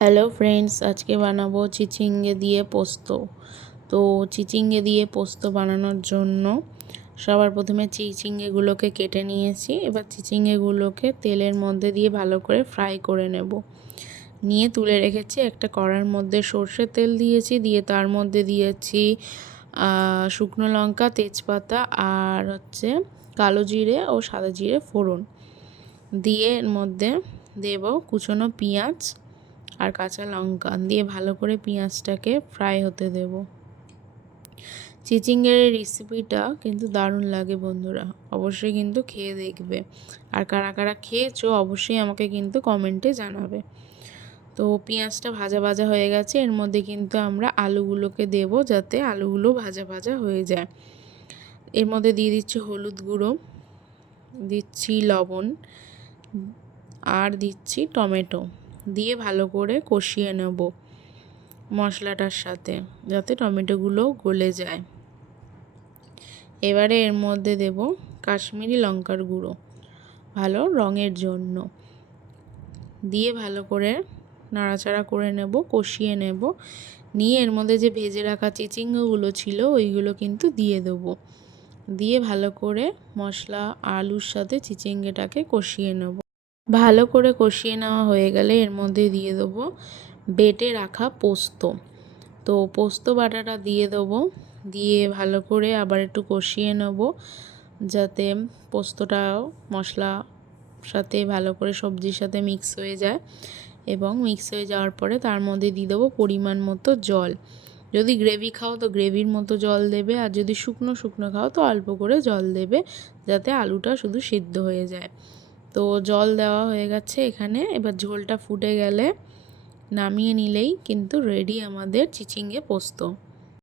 Hello friends, আজকে বানাবো চিচিঙ্গে দিয়ে পোস্ত। তো চিচিঙ্গে দিয়ে পোস্ত বানানোর জন্য সবার প্রথমে চিচিঙ্গেগুলোকে কেটে নিয়েছি। এবার চিচিঙ্গেগুলোকে তেলের মধ্যে দিয়ে ভালো করে ফ্রাই করে নেব। নিয়ে তুলে রেখেছি। একটা কড়ার মধ্যে সর্ষের তেল দিয়েছি, দিয়ে তার মধ্যে দিয়েছি শুকনো লঙ্কা, তেজপাতা আর কালো জিরে ও সাদা জিরে ফোড়ন দিয়ে এর মধ্যে দেব কুচনো পেঁয়াজ আর কাঁচা লঙ্কা দিয়ে ভালো করে পেঁয়াজটাকে ফ্রাই হতে দেব। চিচিঙ্গের রেসিপিটা কিন্তু দারুণ লাগে বন্ধুরা, অবশ্যই কিন্তু খেয়ে দেখবে। আর কারা কারা খেয়েছো অবশ্যই আমাকে কিন্তু কমেন্টে জানাবে। তো পেঁয়াজটা ভাজা ভাজা হয়ে গেছে, এর মধ্যে কিন্তু আমরা আলুগুলোকে দেব যাতে আলুগুলো ভাজা ভাজা হয়ে যায়। এর মধ্যে দিয়ে দিচ্ছি হলুদ গুঁড়ো, দিচ্ছি লবণ আর দিচ্ছি টমেটো, দিয়ে ভালো করে কষিয়ে নেব মশলাটার সাথে যাতে টমেটোগুলো গলে যায়। এবারে এর মধ্যে দেব কাশ্মীরি লঙ্কার গুঁড়ো ভালো রঙের জন্য, দিয়ে ভালো করে নাড়াচাড়া করে নেব, কষিয়ে নেব। নিয়ে এর মধ্যে যে ভেজে রাখা চিচিঙ্গাগুলো ছিল ওইগুলো কিন্তু দিয়ে দেব। দিয়ে ভালো করে মশলা আলুর সাথে চিচিঙ্গাটাকে কষিয়ে নেব। ভালো করে কষিয়ে নেওয়া হয়ে গেলে এর মধ্যে দিয়ে দেবো বেটে রাখা পোস্ত। তো পোস্ত বাটাটা দিয়ে দেবো, দিয়ে ভালো করে আবার একটু কষিয়ে নেব যাতে পোস্তটাও মশলা সাথে ভালো করে সবজির সাথে মিক্স হয়ে যায়। এবং মিক্স হয়ে যাওয়ার পরে তার মধ্যে দিয়ে দেবো পরিমাণ মতো জল। যদি গ্রেভি খাও তো গ্রেভির মতো জল দেবে, আর যদি শুকনো শুকনো খাও তো অল্প করে জল দেবে যাতে আলুটা শুধু সিদ্ধ হয়ে যায়। তো জল দেওয়া হয়ে গেছে এখানে। এবার ঝোলটা ফুটে গেলে নামিয়ে নিলেই কিন্তু রেডি আমাদের চিচিঙ্গে পোস্ত।